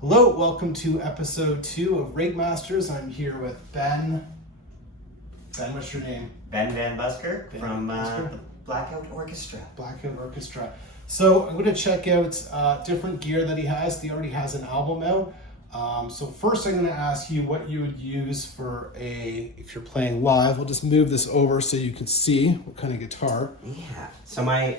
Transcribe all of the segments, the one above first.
Hello, welcome to episode 2 of Rig Masters. I'm here with Ben. Ben, what's your name? Ben Van Busker Ben from Van Busker. the Blackout Orchestra. Blackout Orchestra. So I'm going to check out different gear that he has. He already has an album out. So first I'm going to ask you what you would use for if you're playing live. We'll just move this over so you can see what kind of guitar. Yeah. So my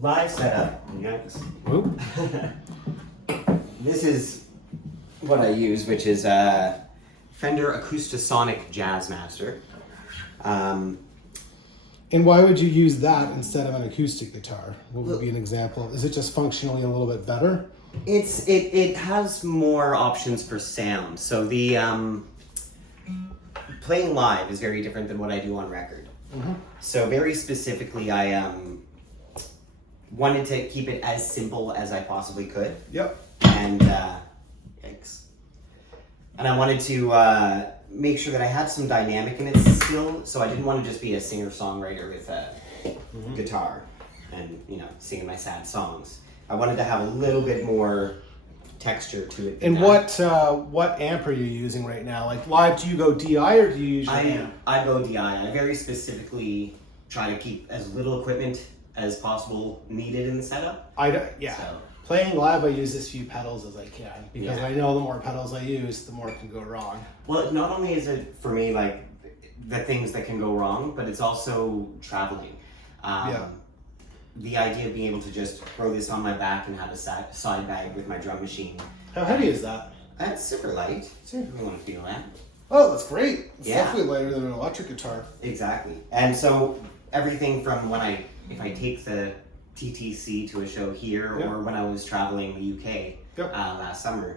live setup, Whoop. this is what I use, which is Fender Acoustasonic Jazzmaster. And why would you use that instead of an acoustic guitar? What would be an example? Is it just functionally a little bit better? It has more options for sound. So the playing live is very different than what I do on record. Mm-hmm. So very specifically, I wanted to keep it as simple as I possibly could. Yep. And yikes. And I wanted to make sure that I had some dynamic in it still, so I didn't want to just be a singer-songwriter with a guitar and, singing my sad songs. I wanted to have a little bit more texture to it. And what amp are you using right now? Like live, do you go DI or do you use your amp? I go DI. I very specifically try to keep as little equipment as possible needed in the setup. So, playing live, I use as few pedals as I can because Yeah. I know the more pedals I use, the more it can go wrong. Well, not only is it for me like the things that can go wrong, but it's also traveling. The idea of being able to just throw this on my back and have a side bag with my drum machine. How heavy is that? That's super light. You want to feel that? Oh, that's great. It's Yeah. definitely lighter than an electric guitar. Exactly. And so everything from if I take the TTC to a show here, Yep. or when I was traveling the UK Yep. last summer,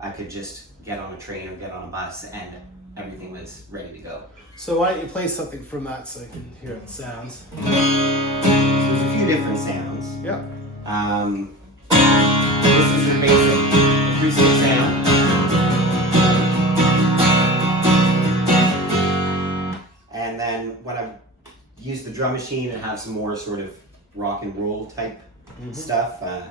I could just get on a train or get on a bus and everything was ready to go. So why don't you play something from that so I can hear how it sounds? So there's a few different sounds. Yeah. This is your basic acoustic sound. And then when I use the drum machine and have some more sort of rock and roll type stuff. So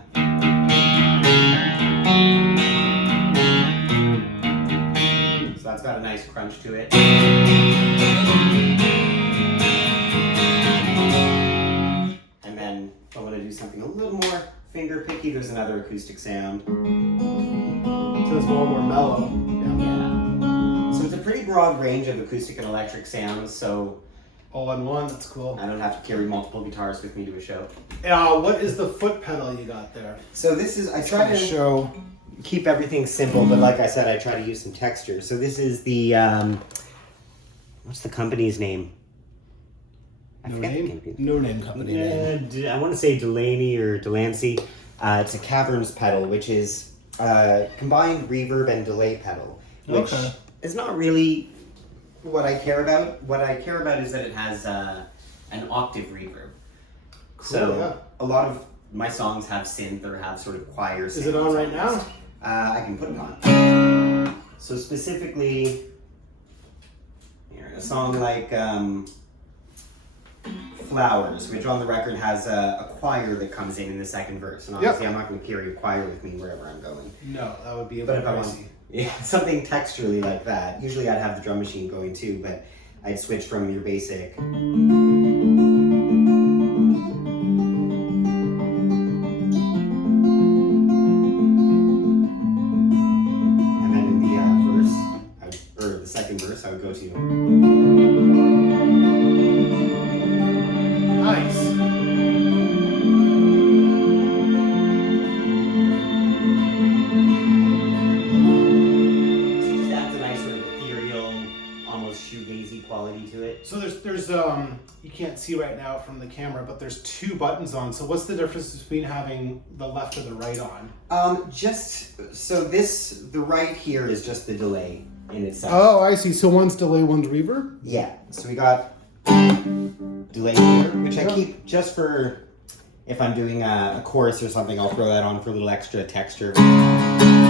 that's got a nice crunch to it. And then if I want to do something a little more finger picky, there's another acoustic sound. So it's more mellow. Yeah. So it's a pretty broad range of acoustic and electric sounds, so All in one, that's cool. I don't have to carry multiple guitars with me to a show. What is the foot pedal you got there? So this is, I try to show. keep everything simple, but like I said, I try to use some texture. So this is the, what's the company's name? I forget the company. No name company name. I want to say Delaney or Delancey. It's a Caverns pedal, which is combined reverb and delay pedal, which is not really what I care about. What I care about is that it has an octave reverb. So a lot of my songs have synth or have sort of choir. Is it on right now? I can put it on. So specifically, here, a song like Flowers, which on the record has a choir that comes in the second verse. And obviously I'm not going to carry a choir with me wherever I'm going. No, that would be a But bit if I want pricey. something texturally like that, usually I'd have the drum machine going too, but I'd switch from your basic. And then in the verse, or the second verse, I would go to. Nice. Just adds a nice sort of ethereal, almost shoegazy quality to it. So there's you can't see right now from the camera, but there's 2 buttons on. So what's the difference between having the left or the right on? Just so the right here is just the delay in itself. Oh, I see. So one's delay, one's reverb? Yeah. So we got delay here, which I keep just for if I'm doing a chorus or something. I'll throw that on for a little extra texture. And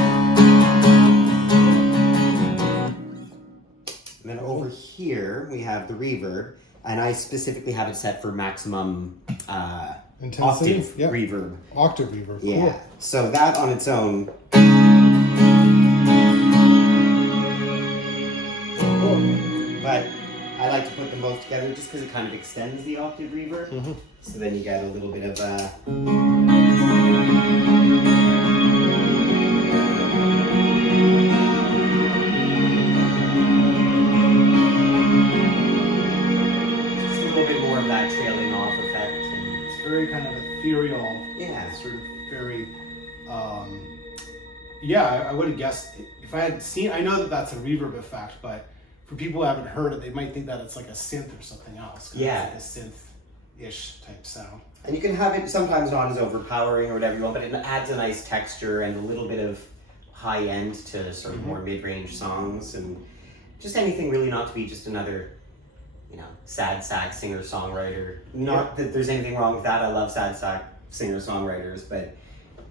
then over here we have the reverb, and I specifically have it set for maximum Intensity? octave reverb. Octave reverb. Yeah. Cool. So that on its own Cool. But I like to put them both together just because it kind of extends the octave reverb. Mm-hmm. So then you get a little bit of just a little bit more of that trailing off effect. And It's very kind of ethereal. yeah. Sort of very, yeah, I would have guessed if I had seen, I know that that's a reverb effect, but for people who haven't heard it, they might think that it's like a synth or something else. Yeah. It's like a synth-ish type sound. And you can have it sometimes not as overpowering or whatever you want, but it adds a nice texture and a little bit of high end to sort of more mid-range songs, and just anything really not to be just another, you know, sad sack singer-songwriter. Not that there's anything wrong with that. I love sad sack singer-songwriters, but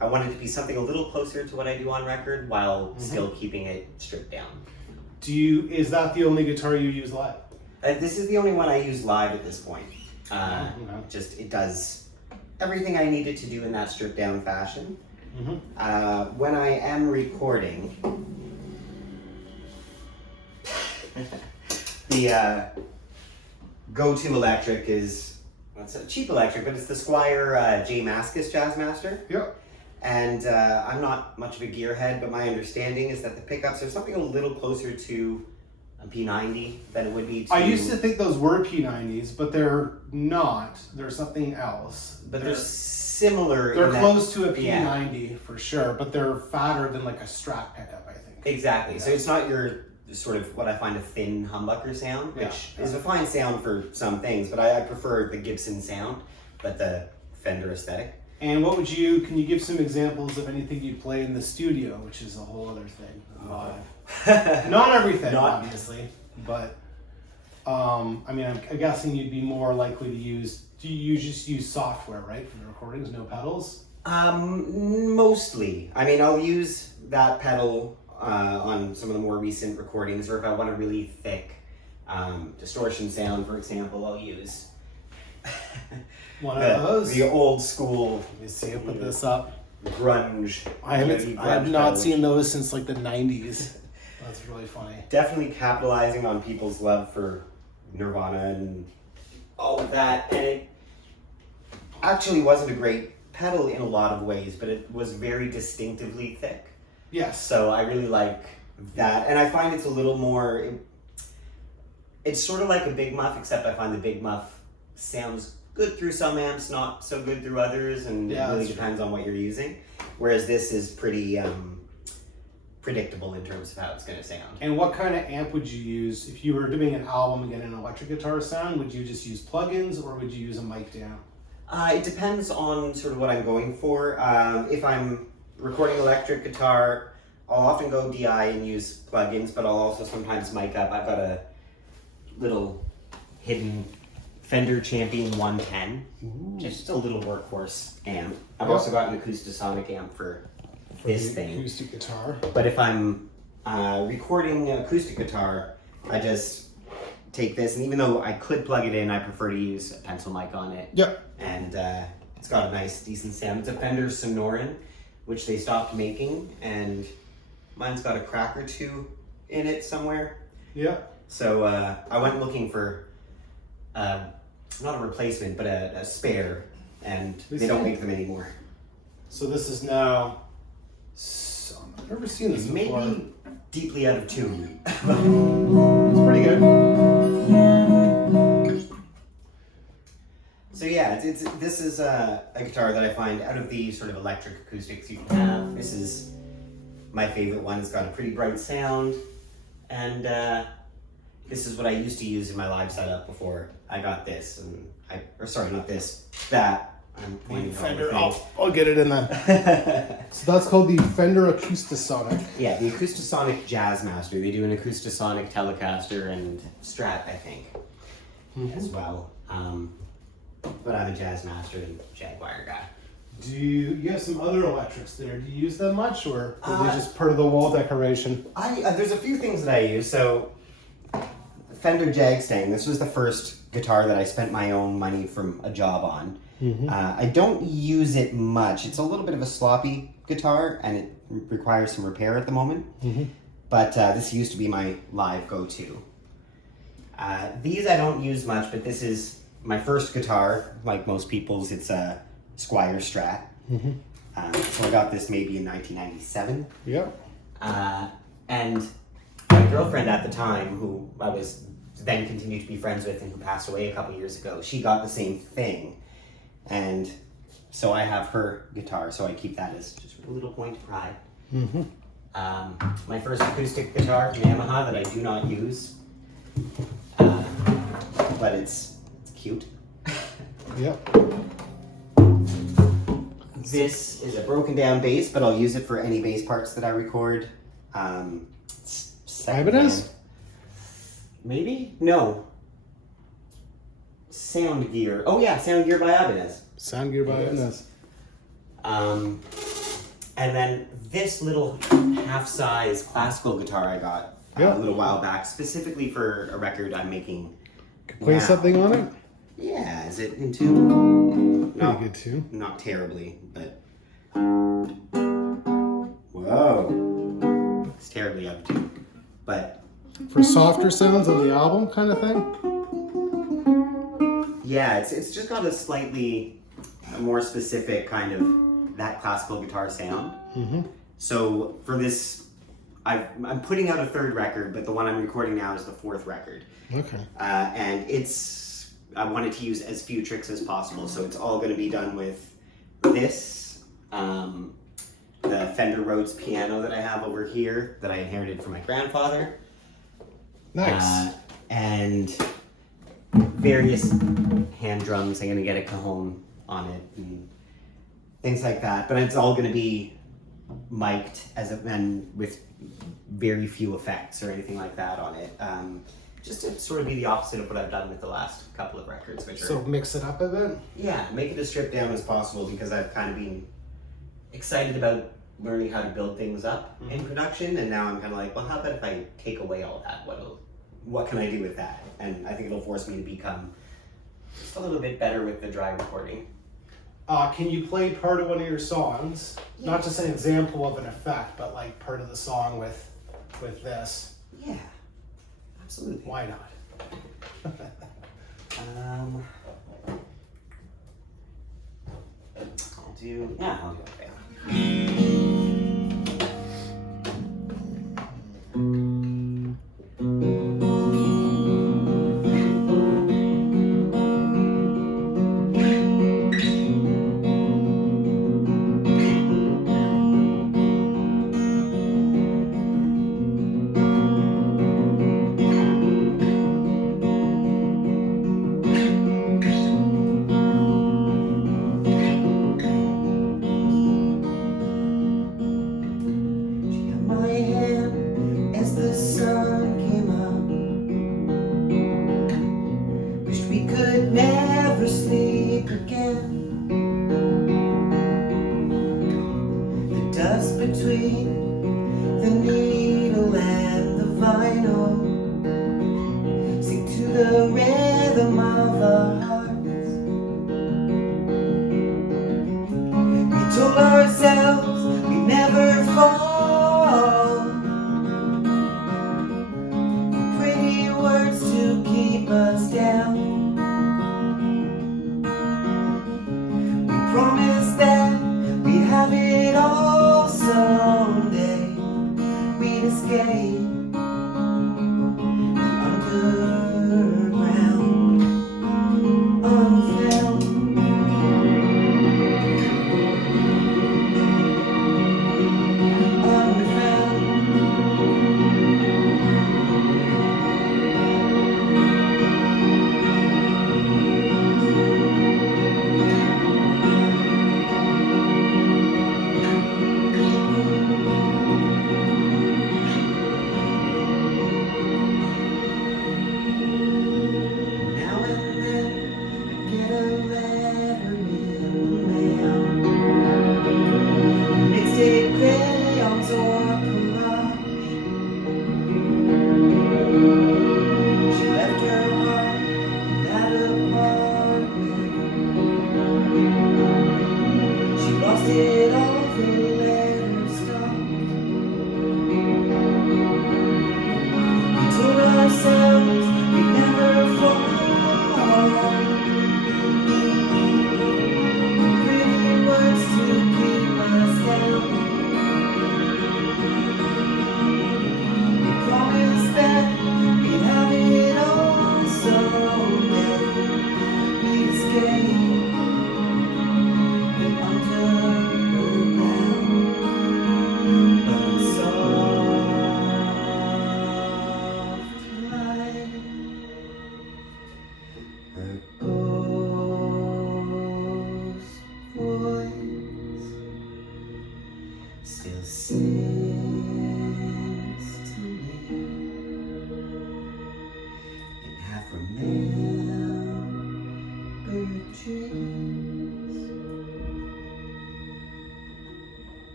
I wanted to be something a little closer to what I do on record while still keeping it stripped down. Is that the only guitar you use live? This is the only one I use live at this point. Okay. It does everything I needed to do in that stripped down fashion. When I am recording, the go-to electric is, it's a cheap electric, but it's the Squier J. Mascis Jazzmaster. Yep. And I'm not much of a gearhead, but my understanding is that the pickups are something a little closer to a P90 than it would be to... I used to think those were P90s, but they're not. They're something else. But they're similar. They're in close to a P90 yeah. for sure, but they're fatter than like a Strat pickup, I think. Exactly. Yeah. So it's not your sort of what I find a thin humbucker sound, which is a fine sound for some things, but I prefer the Gibson sound, but the Fender aesthetic. And can you give some examples of anything you play in the studio, which is a whole other thing. Not everything, obviously, but I mean, I'm guessing you'd be more likely to use, do you just use software, right, for the recordings, no pedals? Mostly. I mean, I'll use that pedal on some of the more recent recordings, or if I want a really thick distortion sound, for example, I'll use one of those. The old school. Let me see. I'll put this up. Grunge. I have not seen those since like the 90s. That's really funny. Definitely capitalizing on people's love for Nirvana and all of that, and it actually wasn't a great pedal in a lot of ways, but it was very distinctively thick. Yes. So I really like that, and I find it's a little more, it's sort of like a Big Muff, except I find the Big Muff sounds good through some amps, not so good through others, and it really depends on what you're using. Whereas this is pretty predictable in terms of how it's going to sound. And what kind of amp would you use if you were doing an album and getting an electric guitar sound? Would you just use plugins, or would you use a mic down? It depends on sort of what I'm going for. If I'm recording electric guitar, I'll often go DI and use plugins, but I'll also sometimes mic up. I've got a little hidden Fender Champion 110, just a little workhorse amp. I've also got an Acoustasonic amp for this thing. Acoustic guitar. But if I'm recording acoustic guitar, I just take this, and even though I could plug it in, I prefer to use a pencil mic on it. Yep. And it's got a nice, decent sound. It's a Fender Sonoran, which they stopped making, and mine's got a crack or two in it somewhere. Yeah. So I went looking for not a replacement, but a spare, and they don't make them anymore. So this is now, I've never seen this before. Maybe deeply out of tune. It's pretty good. So yeah, this is a guitar that I find out of the sort of electric acoustics you can have. This is my favorite one. It's got a pretty bright sound, and this is what I used to use in my live setup before I got this, and that. I'm pointing Fender. I'll get it in there. So that's called the Fender Acoustasonic. Yeah, the Acoustasonic Jazzmaster. They do an Acoustasonic Telecaster and Strat, I think, as well. But I'm a Jazzmaster and Jaguar guy. Do you have some other electrics there? Do you use them much, or are they just part of the wall decoration? There's a few things that I use. So Fender Jagstang. This was the first guitar that I spent my own money from a job on. I don't use it much. It's a little bit of a sloppy guitar, and it requires some repair at the moment. But this used to be my live go-to. These I don't use much, but this is my first guitar. Like most people's, it's a Squire Strat. So I got this maybe in 1997. Yep. And my girlfriend at the time, who I was then continued to be friends with and who passed away a couple years ago, she got the same thing. And so I have her guitar, so I keep that as just a little point of pride. My first acoustic guitar, Yamaha, that I do not use, but it's cute. Yep. This is a broken down bass, but I'll use it for any bass parts that I record. Ibanez? Maybe? No. Sound Gear. Oh yeah, Sound Gear by Ibanez. Sound Gear by Ibanez. And then this little half-size classical guitar I got a little while back, specifically for a record I'm making. Play something on it? Yeah, is it in tune? Pretty good tune. Not terribly, but... Whoa. It's terribly out of tune. But... For softer sounds on the album kind of thing? Yeah, it's just got a slightly more specific kind of that classical guitar sound. So for this, I'm putting out a third record, but the one I'm recording now is the fourth record. Okay. And I wanted to use as few tricks as possible, so it's all going to be done with this, the Fender Rhodes piano that I have over here that I inherited from my grandfather. Nice. And various hand drums. I'm going to get a cajon on it and things like that. But it's all going to be mic'd and with very few effects or anything like that on it. Just to sort of be the opposite of what I've done with the last couple of records, which So mix it up a bit? Yeah, make it as stripped down as possible because I've kind of been excited about learning how to build things up in production, and now I'm kind of like, well, how about if I take away all that? What can I do with that? And I think it'll force me to become just a little bit better with the dry recording. Can you play part of one of your songs? Yeah. Not just an example of an effect, but like part of the song with this. Yeah, absolutely. Why not? I'll do it. Okay.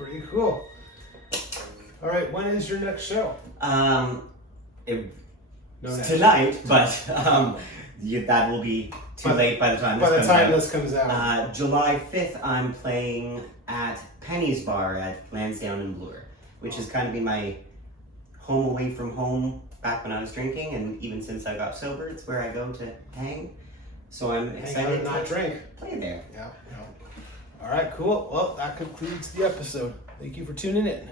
Pretty cool. All right, when is your next show? Tonight, but that will be too late by the time this comes out. July 5th, I'm playing at Penny's Bar at Lansdowne and Bloor, which has kind of been my home away from home back when I was drinking, and even since I got sober, it's where I go to hang. So I'm excited to not drink. Play there. Yeah. All right, cool. Well, that concludes the episode. Thank you for tuning in.